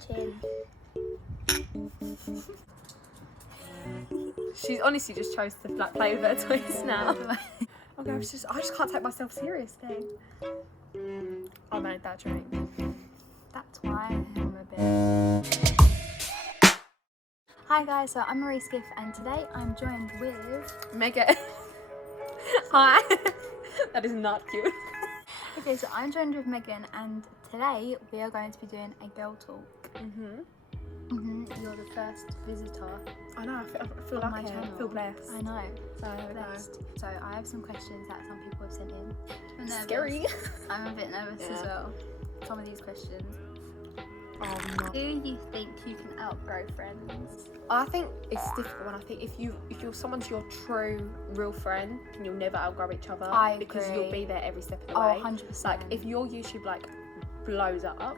chin chin. She honestly just chose to like play with her toys now. Okay, I just can't take myself seriously. I made that drink. That's why I'm a bit. Hi guys, so I'm Marie Schiff and today I'm joined with Megan. Hi. That is not cute. Okay, so I'm joined with Megan and today we are going to be doing a girl talk. You're the first visitor. I know, I feel on my lucky. channel. I feel blessed. I know. So there we go. Blessed. So I have some questions that some people have sent in. I'm nervous. Scary. I'm a bit nervous as well. Some of these questions. Oh no. Do you think you can outgrow friends? I think it's a difficult one. I think if you're someone's your true real friend, then you'll never outgrow each other. I because agree. you'll be there every step of the way. 100%. Like if your YouTube like blows up,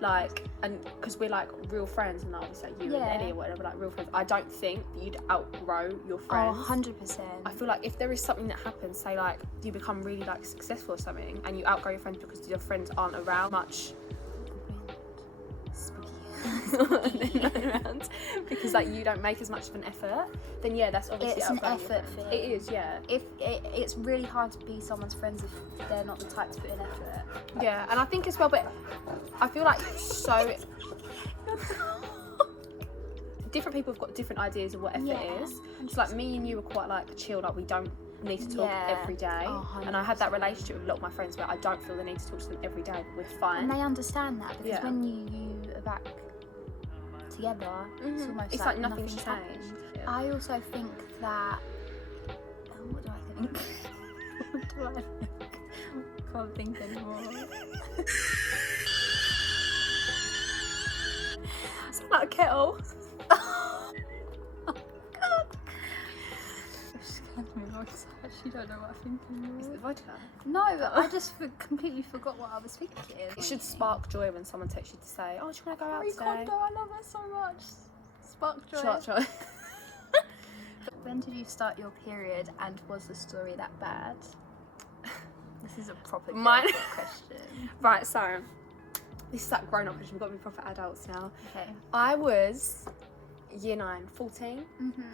like, and because we're like real friends and obviously like you and Eddie or whatever, like real friends, I don't think that you'd outgrow your friends. 100%. I feel like if there is something that happens, say like you become really like successful or something and you outgrow your friends because your friends aren't around much around because like you don't make as much of an effort, then yeah, that's obviously It's an outgrowing your effort friends. thing. It is, yeah. If it's really hard to be someone's friends if they're not the type to put in effort. Yeah, and I think as well, but I feel like so different people have got different ideas of what effort is. So like me and you were quite like chill, like we don't need to talk every day. And I had that relationship with a lot of my friends where I don't feel the need to talk to them every day, but we're fine. And they understand that because when you are back together, it's like nothing's changed. changed. Yeah. I also think that what do I think? What do I think? Can't think anymore. It's like a kettle. I actually don't know what I'm thinking. Is it vodka? No, but I just completely forgot what I was thinking. It should spark joy when someone texts you to say, "Oh, do you want to go out Marie today?" Kondo, I love her so much. Spark joy. Spark joy. When did you start your period, and was the story that bad? This is a proper question. Right, so this is that grown-up question. We've got to be proper adults now. Okay. I was year 9, 14,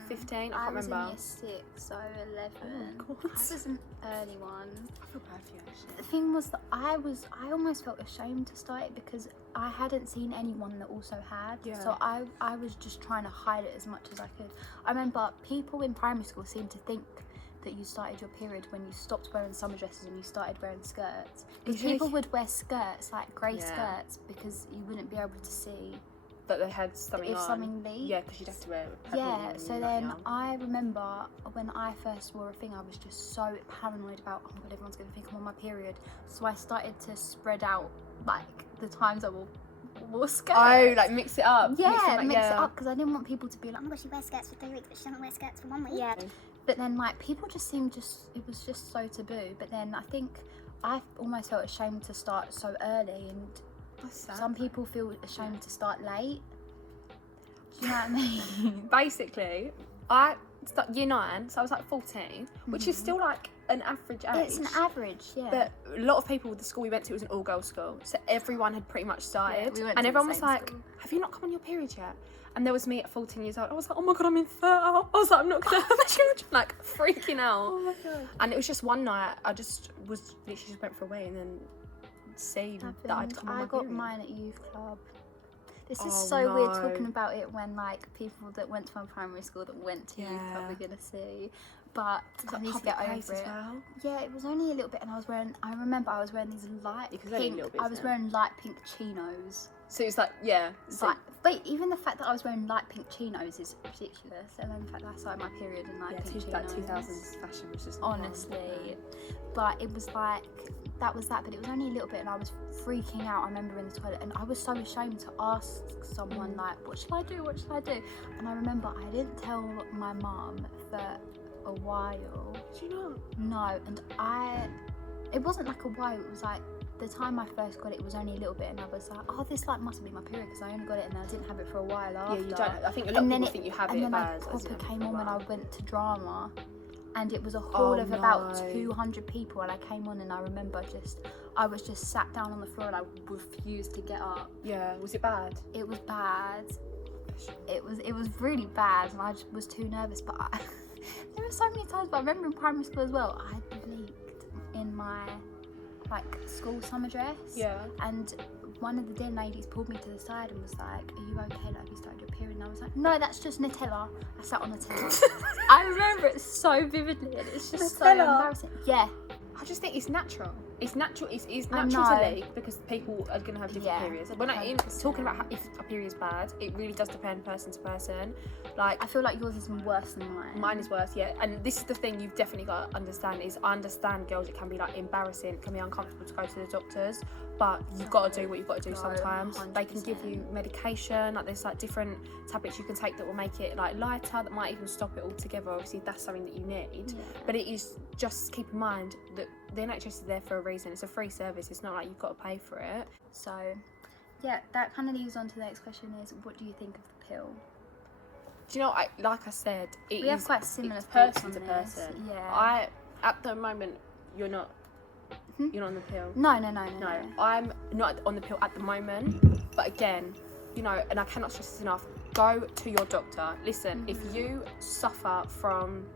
15. I can't I was remember. in year 6, so 11. Oh my God. I was an early one. I feel bad for you actually. The thing was that I almost felt ashamed to start it because I hadn't seen anyone that also had. Yeah. So I was just trying to hide it as much as I could. I remember people in primary school seemed to think that you started your period when you stopped wearing summer dresses and you started wearing skirts. Because people would wear skirts, like grey skirts, because you wouldn't be able to see that they had something if on. something leaked. Yeah, because you'd have to wear it. Yeah, so then I remember when I first wore a thing, I was just so paranoid about, oh my God, everyone's going to think I'm on my period. So I started to spread out, like, the times I wore skirts. Oh, like mix it up. Yeah, mix it up, because I didn't want people to be like, Oh my gosh, she wears skirts for 3 weeks, but she doesn't wear skirts for 1 week. yeah. But then, like, people just seemed it was just so taboo. But then I think I almost felt ashamed to start so early, and some people feel ashamed to start late. Do you know what I mean? Basically, I started year 9, so I was like 14, which is still like an average age. It's an average, yeah. But a lot of people, the school we went to was an all-girls school, so everyone had pretty much started. we went and to the everyone was same like, school. have you not come on your period yet? And there was me at 14 years old. I was like, oh my God, I'm in fertile. I was like, I'm not going to have children. Like, freaking out. Oh my God. And it was just one night, I just literally just went for a wee and then seen that I'd come on my I got period. mine at youth club. This is Oh, so weird no. talking about it when like people that went to my primary school that went to youth club are gonna see. But I need to get over it. Well. Yeah, it was only a little bit, and I remember I was wearing these light Because only a pink. little bit, I was isn't it? wearing light pink chinos. So it's like, yeah. So Like, wait, even the fact that I was wearing light pink chinos is ridiculous. And then the fact that I started my period in light pink chinos. that 2000s fashion was just Honestly. But it was like, that was that, but it was only a little bit, and I was freaking out. I remember in the toilet, and I was so ashamed to ask someone like, what should I do, and I remember I didn't tell my mum for a while. Did you know? No, and it wasn't like a while, it was like the time I first got it was only a little bit, and I was like, oh, this like must be my period, because I only got it and I didn't have it for a while after. Yeah, you don't. I think a lot of people think you have it and then as I proper came on when I went to drama, and it was a Oh, hall of about 200 people, and I came on and I remember just I was just sat down on the floor and I refused to get up. Yeah, was it bad? It was bad. It was really bad, and I just was too nervous. But there were so many times. But I remember in primary school as well, I had leaked in my school summer dress. Yeah. And one of the din ladies pulled me to the side and was like, "Are you okay? Like, have you started your period?" And I was like, "No, that's just Nutella." I sat on Nutella. I remember it so vividly, and it's just so Nutella? embarrassing. Yeah. I just think it's natural. It's natural. It's I natural to know. leak because people are going to have different Yeah, periods. When I'm 100%. talking about if a period's bad, it really does depend person to person. Like, I feel like yours is worse than mine. mine is worse, yeah. And this is the thing you've definitely got to understand is I understand, girls, it can be like embarrassing, it can be uncomfortable to go to the doctors, but you've got to do what you've got to do No, sometimes. They can give 100%. you medication, like there's like different tablets you can take that will make it like lighter, that might even stop it altogether. Obviously, that's something that you need. Yeah. But it is, just keep in mind that the NHS is there for a reason. It's a free service. It's not like you've got to pay for it. So, yeah, that kind of leads on to the next question is, what do you think of the pill? Do you know, like I said, We have quite similar it's thoughts person on to this. person. Yeah. At the moment, you're not on the pill. No. No, I'm not on the pill at the moment. But again, you know, and I cannot stress this enough, go to your doctor. Listen, if you suffer from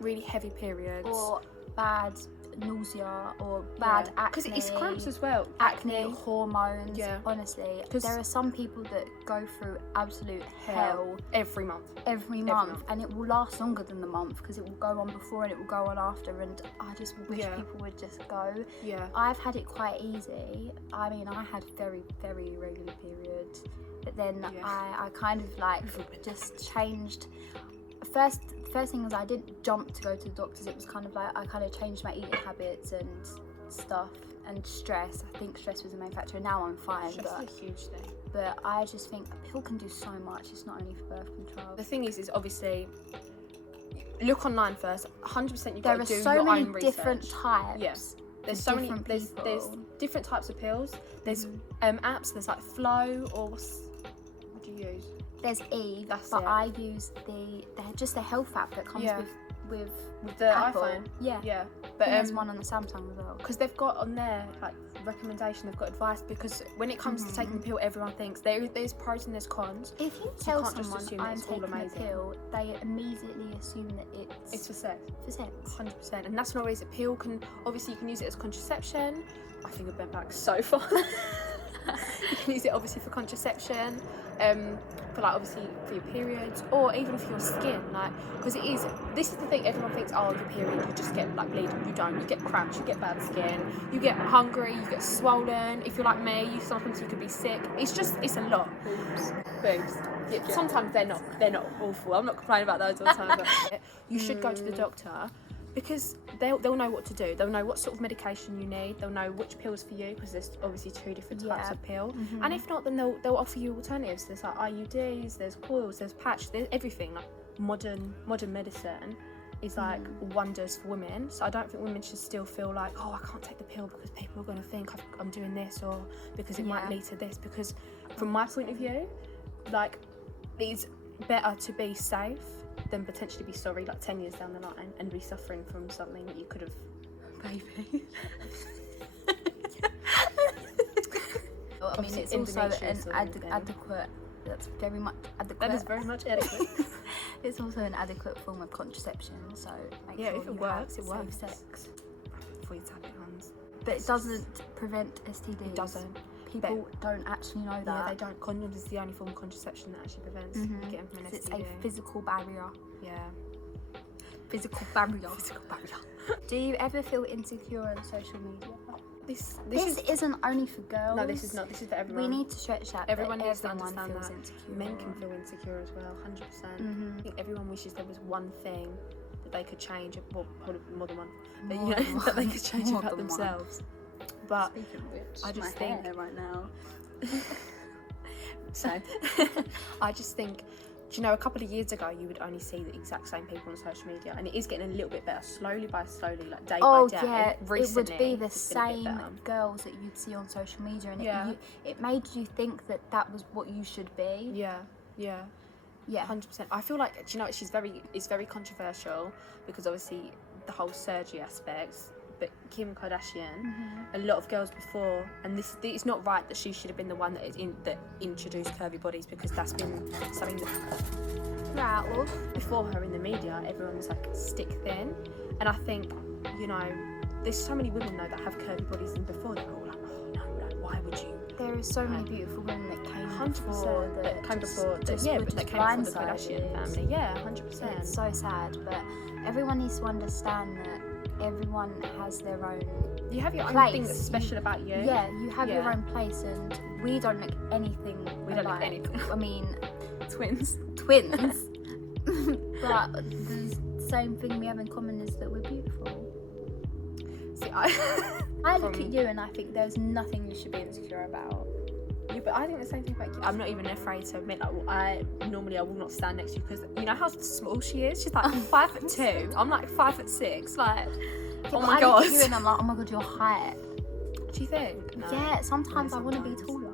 really heavy periods Or bad nausea or bad acne. because it's cramps as well. Acne, hormones. Yeah. Honestly, 'Cause- there are some people that go through absolute hell every month. every month, and it will last longer than the month because it will go on before and it will go on after. And I just wish Yeah. people would just go. Yeah. I've had it quite easy. I mean, I had very, very irregular periods, but then Yeah. I kind of like just changed. First thing was I didn't jump to go to the doctors. It was kind of like I kind of changed my eating habits and stuff, and stress. I think stress was the main factor. Now I'm fine, Stress is a huge thing. but I just think a pill can do so much. It's not only for birth control. The thing is obviously look online first. 100% you've There got are to do so your many own research. different types. Yes. There's for so many. different There's people. different types of pills. There's apps. There's like Flow or what do you use? There's Eve, That's but it. I use they're just a health app that comes Yeah. with With the Apple. iPhone. Yeah. Yeah. But But there's one on the Samsung as well. because they've got on there like recommendation, they've got advice, because when it comes to taking the pill, everyone thinks there's pros and there's cons. If you tell can't just someone assume that I'm it's all taking a amazing. pill, they immediately assume that It's it's for sex. for sex. 100%, and that's not always a pill. Can obviously you can use it as contraception. I think I bent back so far. You can use it obviously for contraception, for like obviously for your periods, or even for your skin, like because this is the thing. Everyone thinks, oh, your period, you just get like bleeding. You don't. You get cramps. You get bad skin. You get hungry. You get swollen. If you're like me, sometimes you could be sick. It's a lot. Boobs. Yeah, sometimes they're not awful. I'm not complaining about those all the time. But you should go to the doctor, because they'll know what to do. They'll know what sort of medication you need. They'll know which pills for you, because there's obviously 2 different types Yeah. of pill. And if not, then they'll offer you alternatives. There's like IUDs, there's coils, there's patch, there's everything. Like modern medicine is like wonders for women. So I don't think women should still feel like, oh, I can't take the pill because people are going to think I'm doing this, or because it might Yeah. lead to this. Because from my point of view, like, it's better to be safe than potentially be sorry like 10 years down the line and be suffering from something that you could have. Baby. Well, I mean, Obviously it's also an endometrious or anything. adequate. That's very much adequate. That is very much adequate. It's also an adequate form of contraception, so make Yeah, sure if it you works, have it safe works. sex. Before you tap your hands. But it doesn't prevent STDs. It doesn't. People don't actually know Yeah, that. they don't. Condoms is the only form of contraception that actually prevents getting from an It's STD. a physical barrier. Yeah. Physical barrier. Do you ever feel insecure on social media? This This isn't only for girls. no, this is not. This is for everyone. We need to stretch that. Everyone that needs to everyone understand feels that. insecure. Men can feel insecure as well, 100%. Mhm. I think everyone wishes there was one thing that they could change, well, probably more than one, but More you know, than that they one. could change More about than one. themselves. But Speaking of which, I just my think- hair right now. so, I just think, do you know, a couple of years ago, you would only see the exact same people on social media, and it is getting a little bit better, slowly, like day Oh by day. yeah, Recently, it would be the it's been a bit same better. girls that you'd see on social media, and Yeah. it made you think that that was what you should be. Yeah. 100%. I feel like, do you know, it's very controversial, because obviously the whole surgery aspects, but Kim Kardashian, a lot of girls before, and it's not right that she should have been the one that introduced curvy bodies, because that's been something that before her in the media, everyone was like stick thin, and I think, you know, there's so many women though that have curvy bodies, and before they're all like, oh no, like, why would you? There are so many beautiful women that came 100% before that came before, but that came from the Kardashian family. Yeah, 100%. It's so sad, but everyone needs to understand that everyone has their own. You have your place. own thing that's special about you. Yeah, you have your own place, and we don't look anything. We don't look anything. I mean, twins. But the same thing we have in common is that we're beautiful. See, I look at you and I think there's nothing you should be insecure about. Yeah, but I think the same thing about you. I'm not even afraid to admit, like, I will not stand next to you, because you know how small she is. She's like 5'2". I'm like 5'6". Like, oh my god. I look at you and I'm like, oh my god, your height. Do you think? No. Yeah, sometimes I want to be taller.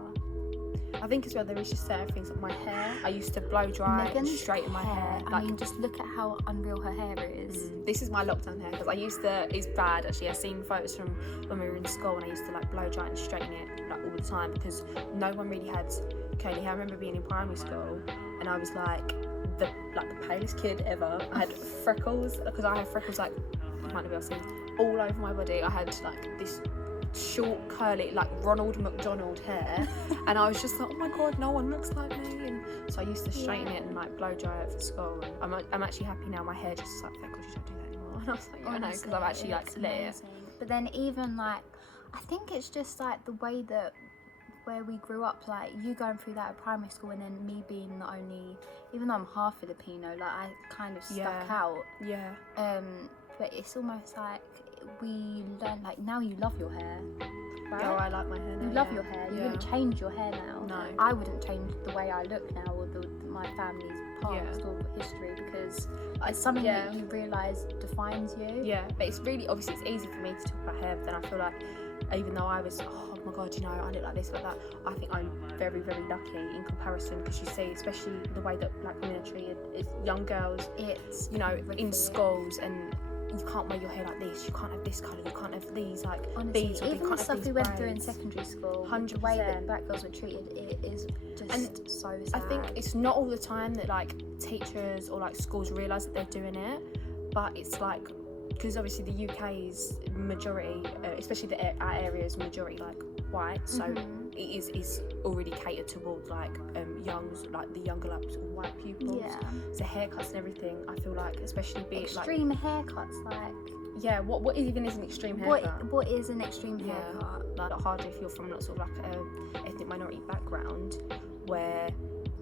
I think as well there is just certain things like my hair. I used to blow dry and straighten my hair. I mean, just look at how unreal her hair is. This is my lockdown hair, because I used to. It's bad actually. I've seen photos from when we were in school, and I used to like blow dry and straighten it like all the time, because no one really had curly hair. I remember being in primary school, and I was like the palest kid ever. I had freckles, because I have freckles like, you might not be able to see, all over my body. I had like this short curly like Ronald McDonald hair, and I was just like, oh my god, no one looks like me. And so I used to straighten it and like blow dry it for school, and I'm actually happy now. My hair just like, thank god you don't do that anymore. And I was like, yeah, I know, because I've actually like lit it. But then even like, I think it's just like the way that where we grew up, like you going through that at primary school, and then me being the only, even though I'm half Filipino, like I kind of stuck out. But it's almost like we learn, like, now you love your hair, right? Oh, I like my hair now. You love your hair. You wouldn't change your hair now. No. I wouldn't change the way I look now, or my family's past or history, because it's something that you realise defines you. Yeah, but it's really, obviously it's easy for me to talk about hair, but then I feel like, even though I was, oh my god, you know, I look like this, like that, I think I'm very, very lucky in comparison, because you see, especially the way that black women are treated, is young girls, it's, you know, in schools, and you can't wear your hair like this, you can't have this colour, you can't have these like beads, or you even can't the have stuff these we went through in braids. secondary school, 100%. the way that black girls were treated, it is just so sad. I think it's not all the time that like teachers or like schools realise that they're doing it, but it's like, because obviously the UK's majority, especially our area is majority like white, so it is already catered towards like the younger like sort of white pupils. Yeah. So haircuts and everything, I feel like, especially extreme haircuts, like. Yeah, what even is an extreme haircut? What is an extreme haircut? Like harder if you're from not sort of like a ethnic minority background, where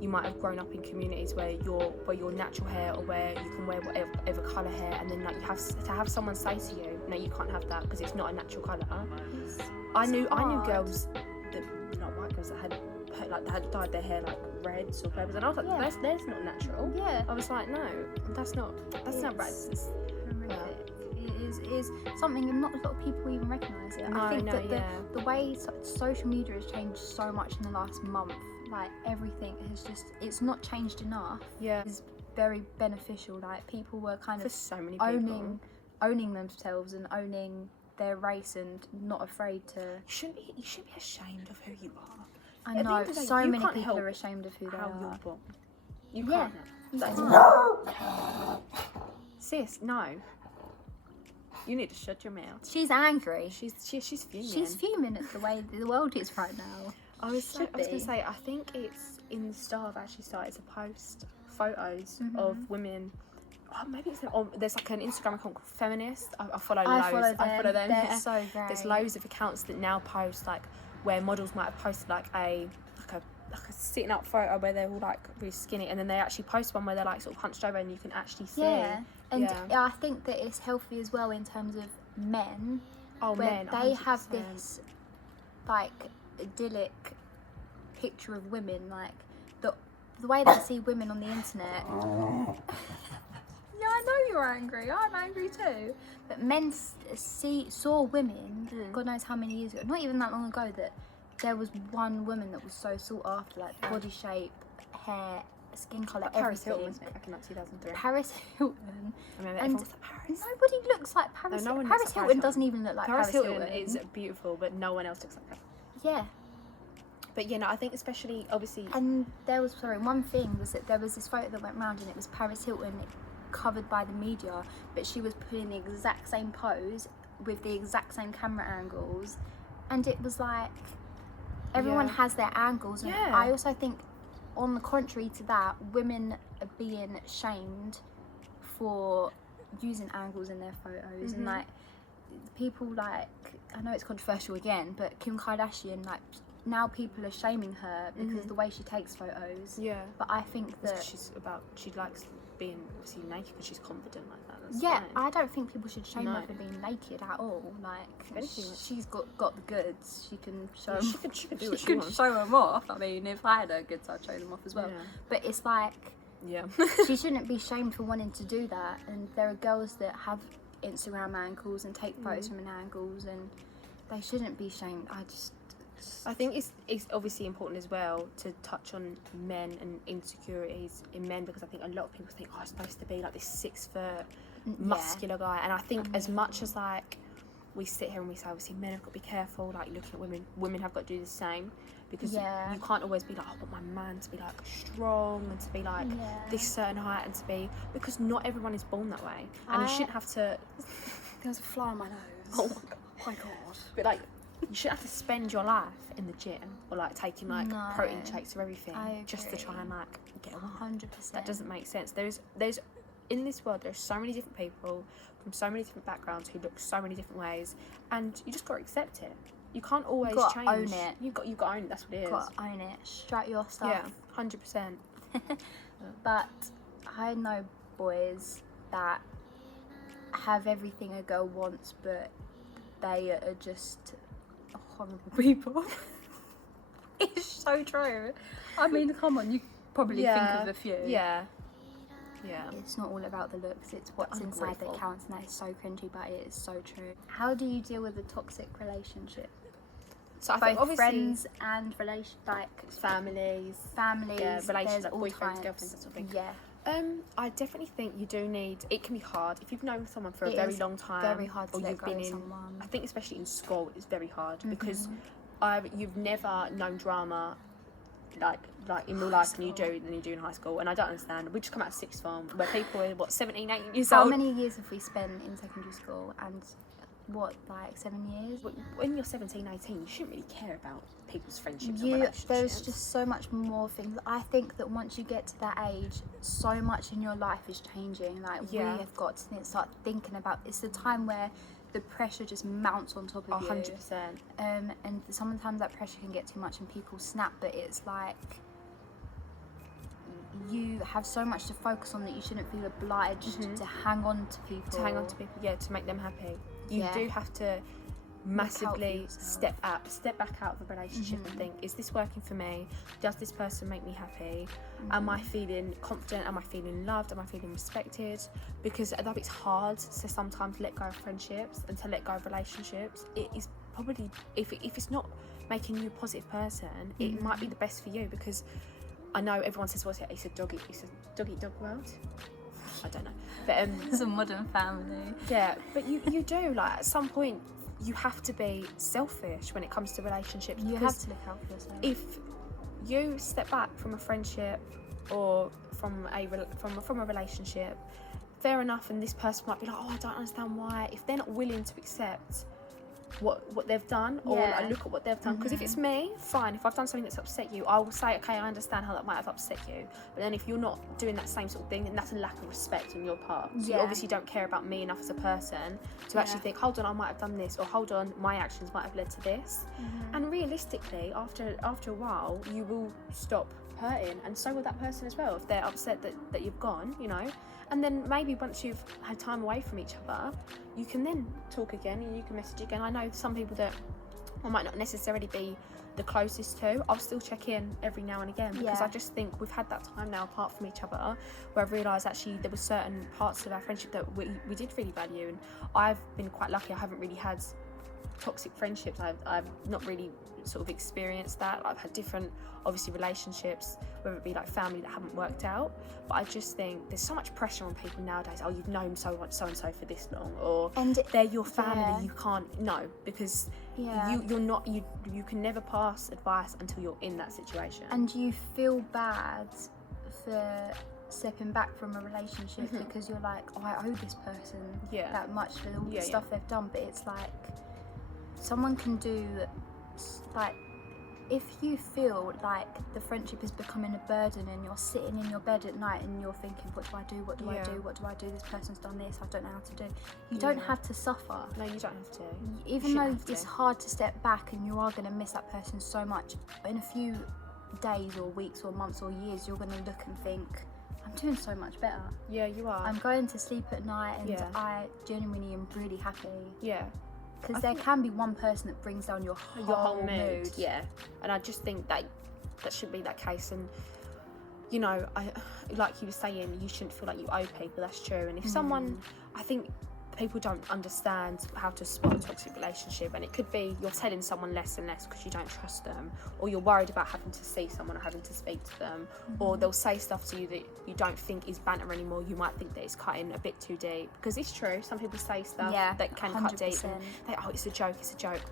you might have grown up in communities where your natural hair, or where you can wear whatever colour hair, and then like you have to have someone say to you, no, you can't have that because it's not a natural colour. I knew girls that, like white girls that had dyed their hair like reds or purples, and I was like, that's not natural. Yeah. I was like, no, that's not right. It is something, and not a lot of people even recognise it. I think that the way social media has changed so much in the last month, like everything has just, it's not changed enough. Yeah. It's very beneficial. Like people were kind for of so many people owning themselves and owning their race, and not afraid to. You shouldn't be ashamed of who you are. I know, so many people are ashamed of who they are. You're born. You can't. Sis, no. You need to shut your mouth. She's angry. She's fuming. She's fuming at the way the world is right now. I was going to say, I think it's in the Star I've actually started to post photos of women. Oh, maybe it's there's like an Instagram account called Feminist. I follow loads. I follow them. They're so great. There's loads of accounts that now post like where models might have posted like a sitting up photo where they're all like really skinny, and then they actually post one where they're like sort of hunched over and you can actually see. And I think that it's healthy as well in terms of men. Oh, where men, they 100%. have this like idyllic picture of women, like the way they see women on the internet. Yeah, I know you're angry. I'm angry too. But men saw women, God knows how many years ago, not even that long ago, that there was one woman that was so sought after, like body shape, hair, skin colour, Paris Hilton, everything. wasn't it, back in like 2003? Paris Hilton. I remember And everyone was like, Paris. Nobody looks like Paris. No one looks Paris like Hilton Paris doesn't even look like Paris Paris Hilton Hilton. is beautiful, but no one else looks like her. Yeah. But you know, I think especially obviously. And there was one thing was that there was this photo that went round and it was Paris Hilton covered by the media, but she was put in the exact same pose with the exact same camera angles, and it was like everyone has their angles. And I also think, on the contrary to that, women are being shamed for using angles in their photos, and like people like, I know it's controversial again, but Kim Kardashian, like now people are shaming her because of the way she takes photos. Yeah. But I think that she likes being obviously naked because she's confident like that. That's yeah, fine. I don't think people should shame No. her for being naked at all. Like anything, she's got the goods. She can show. She can do what she can wants. show them off. I mean, if I had her goods, I'd show them off as well. Yeah. But it's like Yeah. she shouldn't be shamed for wanting to do that. And there are girls that have Instagram angles and take photos from an angles, and they shouldn't be shamed. I think it's obviously important as well to touch on men and insecurities in men, because I think a lot of people think, oh, I'm supposed to be like this 6 foot muscular guy, and I think as much as like we sit here and we say obviously men have got to be careful, like looking at women have got to do the same, because you can't always be like, I want my man to be like strong and to be like this certain height, and to be, because not everyone is born that way, and you shouldn't have to. There's a fly on my nose. Oh my god! But like, you shouldn't have to spend your life in the gym or like taking like protein shakes or everything just to try and like get a woman. 100%. That doesn't make sense. There's in this world there's so many different people from so many different backgrounds who look so many different ways, and you just got to accept it. You can't always change. Own it. You got to own it. That's what it is. Got to own it. Strut your stuff. Yeah, 100%. But I know boys that have everything a girl wants, but they are just horrible people. It's so true. I mean, come on, you probably think of a few. Yeah. It's not all about the looks, it's what's inside that Ungrateful. counts, and that is so cringy, but it is so true. How do you deal with a toxic relationship? So I think Both obviously friends and families, families, relations, there's like all boyfriends, types. girlfriends, that sort of thing. Yeah. I definitely think you do need. It can be hard if you've known someone for a It very is long time. very hard to or let you've go been of in. someone. I think especially in school, it's very hard because you've never known drama like in real life than you do in high school, and I don't understand. We just come out of sixth form where people are 17, 18 years How old. many years have we spent in secondary school, and what, like 7 years? When you're 17, 18, you shouldn't really care about people's friendships or relationships. There's just so much more things. I think that once you get to that age, so much in your life is changing. Like we have got to start thinking about. It's the time where the pressure just mounts on top of you. 100%. And sometimes that pressure can get too much and people snap. But it's like you have so much to focus on that you shouldn't feel obliged to hang on to people. To make them happy. You do have to massively step back out of a relationship and think, is this working for me? Does this person make me happy? Am I feeling confident? Am I feeling loved? Am I feeling respected? Because although it's hard to sometimes let go of friendships and to let go of relationships, it is probably, if it's not making you a positive person, it might be the best for you, because I know everyone says, what's it? It's a dog eat dog world. I don't know, but It's a modern family. yeah, but you do, like, at some point you have to be selfish when it comes to relationships. You have to look out for yourself. If you step back from a friendship or from a relationship, fair enough, and this person might be like, oh, I don't understand why. If they're not willing to accept what they've done, or like, look at what they've done, because if it's me, fine. If I've done something that's upset you, I will say, okay, I understand how that might have upset you, but then if you're not doing that same sort of thing, then that's a lack of respect on your part. So you obviously don't care about me enough as a person to actually think, hold on, I might have done this, or hold on, my actions might have led to this. And realistically, after a while, you will stop hurting, and so will that person as well if they're upset that you've gone, you know. And then maybe once you've had time away from each other, you can then talk again and you can message again. I know some people that I might not necessarily be the closest to, I'll still check in every now and again, because I just think we've had that time now apart from each other where I've realised actually there were certain parts of our friendship that we did really value, and I've been quite lucky. I haven't really had toxic friendships. I've not really sort of experienced that. I've had different, obviously, relationships, whether it be like family that haven't worked out. But I just think there's so much pressure on people nowadays. Oh, you've known so and so for this long, or they're your family. You can't because you can never pass advice until you're in that situation. And you feel bad for stepping back from a relationship because you're like, oh, I owe this person that much for all the stuff they've done. But it's like, someone can do, like, if you feel like the friendship is becoming a burden and you're sitting in your bed at night and you're thinking, what do I do, what do I do, this person's done this, I don't know how to do, you don't have to suffer. No, you don't have to. Even though it's hard to step back and you are going to miss that person so much, in a few days or weeks or months or years, you're going to look and think, I'm doing so much better. Yeah, you are. I'm going to sleep at night and I genuinely am really happy. Yeah. Because there can be one person that brings down your whole mood. Yeah. And I just think that should be that case. And, you know, I like you were saying, you shouldn't feel like you owe people. That's true. And if someone, I think people don't understand how to spot a toxic relationship, and it could be you're telling someone less and less because you don't trust them, or you're worried about having to see someone or having to speak to them, or they'll say stuff to you that you don't think is banter anymore. You might think that it's cutting a bit too deep, because it's true, some people say stuff that can 100%. Cut deep and they, oh, it's a joke,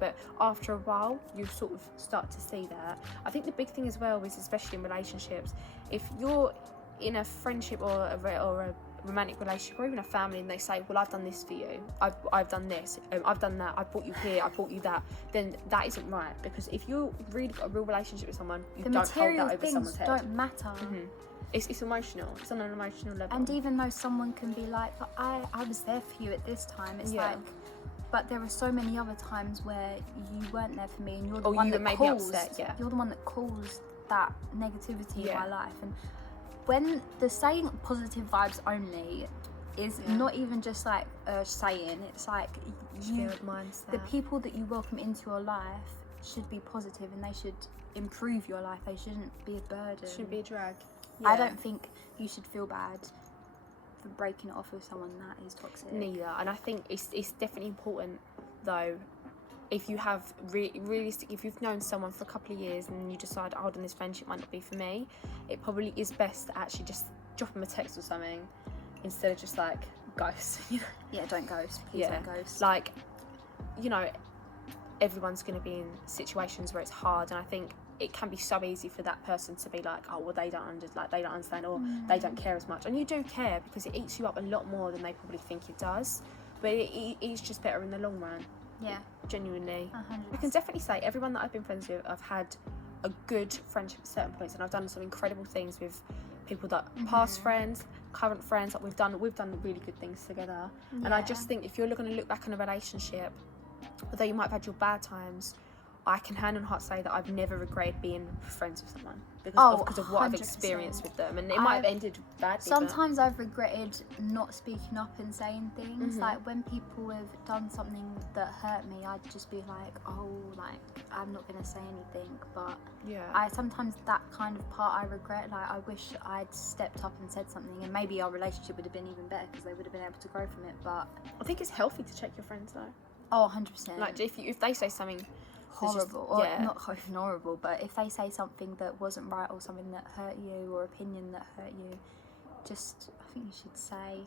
but after a while you sort of start to see that. I think the big thing as well is, especially in relationships, if you're in a friendship or a romantic relationship or even a family, and they say, well, I've done this for you, I've done this, I've done that, I bought you here, I bought you that, then that isn't right. Because if you really got a real relationship with someone, you don't hold that over someone's head. The material things don't matter. It's emotional, it's on an emotional level. And even though someone can be like, but I was there for you at this time, it's like, but there are so many other times where you weren't there for me, and you're the one that caused, you're the one that caused that negativity in my life. And when the saying positive vibes only is not even just like a saying, it's like the people that you welcome into your life should be positive, and they should improve your life. They shouldn't be a burden. Shouldn't be a drag. I don't think you should feel bad for breaking it off with someone that is toxic. Neither. And I think it's definitely important, though, if you have realistic, if you've known someone for a couple of years and you decide, hold on, this friendship might not be for me, it probably is best to actually just drop them a text or something instead of just like ghost. Yeah, don't ghost. Please don't ghost. Like, you know, everyone's going to be in situations where it's hard, and I think it can be so easy for that person to be like, oh, well, they don't understand, or they don't care as much. And you do care, because it eats you up a lot more than they probably think it does. But it is just better in the long run. Yeah. Genuinely. 100%. I can definitely say everyone that I've been friends with, I've had a good friendship at certain points, and I've done some incredible things with people that past friends, current friends. Like we've done really good things together. And I just think if you're going to look back on a relationship, although you might have had your bad times, I can hand on heart say that I've never regretted being friends with someone because of what 100%. I've experienced with them, and it might have ended badly. Sometimes I've regretted not speaking up and saying things. Like when people have done something that hurt me, I'd just be like, oh, like I'm not gonna say anything. But I sometimes that kind of part I regret. Like I wish I'd stepped up and said something, and maybe our relationship would have been even better because they would have been able to grow from it. But I think it's healthy to check your friends though. Oh, 100%. Like if they say something horrible, or not even horrible, but if they say something that wasn't right or something that hurt you or opinion that hurt you, just I think you should say.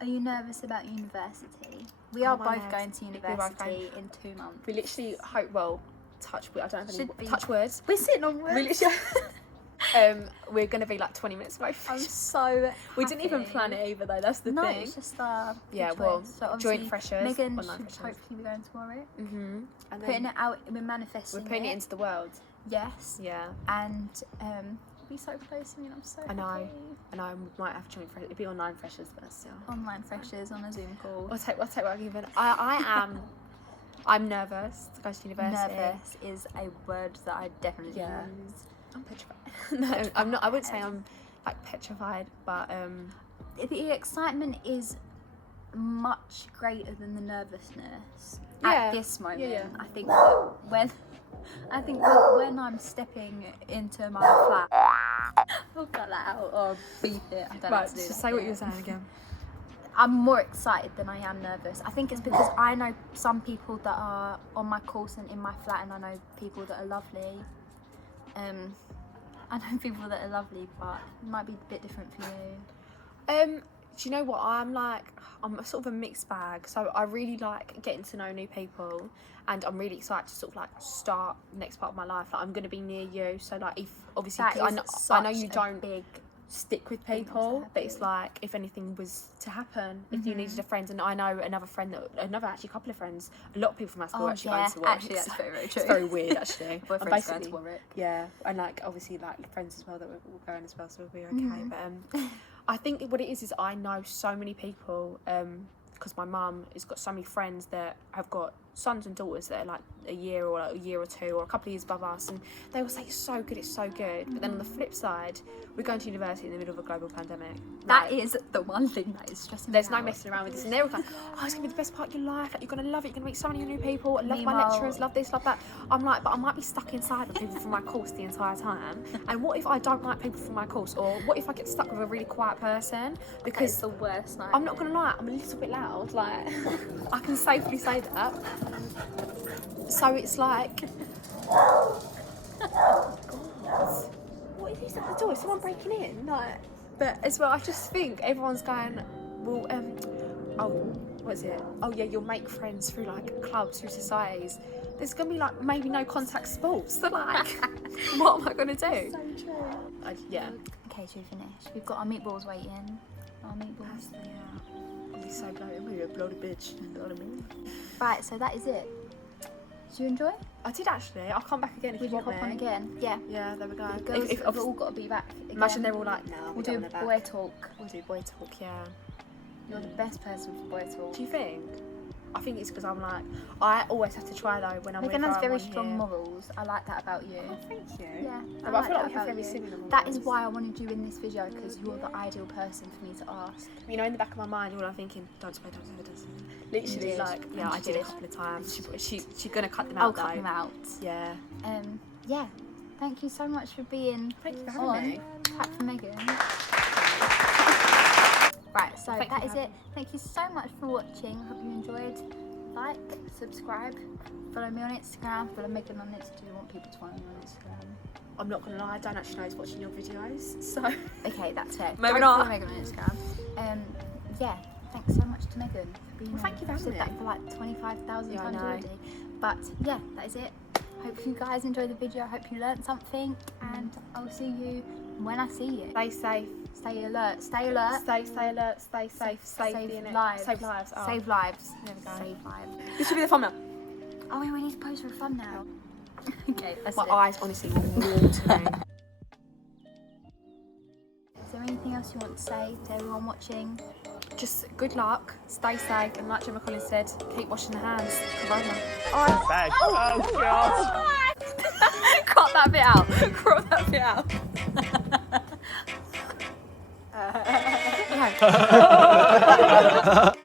Are you nervous about university? We are both going to university in 2 months. We literally hope, well, touch wood, I don't have any touch words. We're sitting on words. We literally we're going to be like 20 minutes away from I'm so happy. We didn't even plan it either though, that's the thing. No, it's just so joint freshers. Megan should hopefully be going tomorrow. And putting it out, we're manifesting. We're putting it into the world. Yes. Yeah. And be so close to me, and I'm so happy. I know, we might have joint freshers. It'd be online freshers, but still. Online freshers on a Zoom call. I'll take what I give it. I'm nervous to go to university. Nervous is a word that I definitely use. I'm petrified. No, I'm not. I wouldn't say I'm like petrified, but the excitement is much greater than the nervousness at this moment. I think that when I'm stepping into my flat, I'll cut that out or beep it. I don't know how to do that. Say what you were saying again. I'm more excited than I am nervous. I think it's because I know some people that are on my course and in my flat, and I know people that are lovely. I know people that are lovely, but it might be a bit different for you. Do you know what? I'm a sort of a mixed bag. So I really like getting to know new people, and I'm really excited to sort of like start the next part of my life. Like I'm going to be near you, so like if obviously I know you don't stick with people, but it's like if anything was to happen, if you needed a friend, and I know another actually couple of friends, a lot of people from my school actually going to work. Actually, that's very, very true. It's very weird actually. My boyfriend's going to Warwick. Yeah, and like obviously like friends as well that will going as well, so we'll be okay. But I think what it is I know so many people because my mum has got so many friends that have got sons and daughters that are like a year or two or a couple of years above us, and they will say it's so good, but then on the flip side, we're going to university in the middle of a global pandemic. That is the one thing that is stressing me There's out. no messing around with this, and they're all like, oh, it's gonna be the best part of your life, like you're gonna love it, you're gonna meet so many new people, I love my lecturers, love this, love that. I'm like, but I might be stuck inside with people from my course the entire time, and what if I don't like people from my course, or what if I get stuck with a really quiet person? Because it's the worst night. I'm not gonna lie, I'm a little bit loud, like I can safely say that. So it's like, what is at the door? Is someone breaking in? Like, but as well, I just think everyone's going, well, what is it? Oh yeah, you'll make friends through like clubs, through societies. There's gonna be like maybe no contact sports. So like, what am I gonna do? So true. Yeah. Okay, should we finish? We've got our meatballs waiting. Our meatballs. Yeah. I'll be so bloated. We're a bloated bitch. You know what I mean? Right, so that is it. Did you enjoy? I did actually. I'll come back again if Would you you want hop me. on again? Yeah. Yeah, there we go. The girls have all got to be back again. Imagine they're all like, no, We'll do boy talk. We'll do boy talk, yeah. You're the best person for boy talk. Do you think? I think it's because I'm like, I always have to try though when I'm with Megan has very here. strong morals. I like that about you. Oh, thank you. Yeah, But I feel like we have very similar morals. That is why I wanted you in this video, because you're the ideal person for me to ask. You know, in the back of my mind, all I'm thinking, don't swear, don't swear. Literally, like, yeah, I did a couple of times. She's gonna cut them out. I'll cut them out. Yeah. Yeah. Thank you so much for being Thank you for having me. Clap for Megan. Right, so that is it. Thank you so much for watching. Hope you enjoyed. Like, subscribe, follow me on Instagram, follow Megan on Instagram. Do you want people to follow me on Instagram? I'm not gonna lie, I don't actually know who's watching your videos, so. Okay, that's fair. Maybe Don't not. follow Megan on Instagram. Yeah, thanks so much to Megan for being Well, thank you for having said me. that for like 25,000 Yeah, I times know. already. But yeah, that is it. Hope you guys enjoyed the video. Hope you learned something, and I'll see you when I see you. Stay safe. Stay alert. Stay alert. Stay alert. Stay safe. Save lives. Save lives. Oh. Save lives. There we go. Save lives. This should be the thumbnail. Oh, wait, we need to pose for a thumbnail. Okay, that's My it. eyes honestly watering. Is there anything else you want to say to everyone watching? Just good luck, stay safe, and like Gemma Collins said, keep washing the hands. Corona. Oh, God. Cut that bit out. Crop that bit out. Okay.